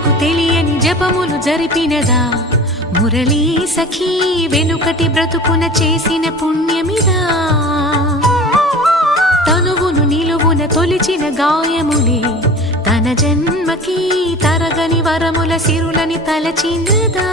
జనులకు తెలియని జపములు జరిపినదా మురళీ సఖీ వెనుకటి బ్రతుకున చేసిన పుణ్యమిదా తనువును నిలువున తొలిచిన గాయములే తన జన్మకి తరగని వరముల సిరులని తలచినదా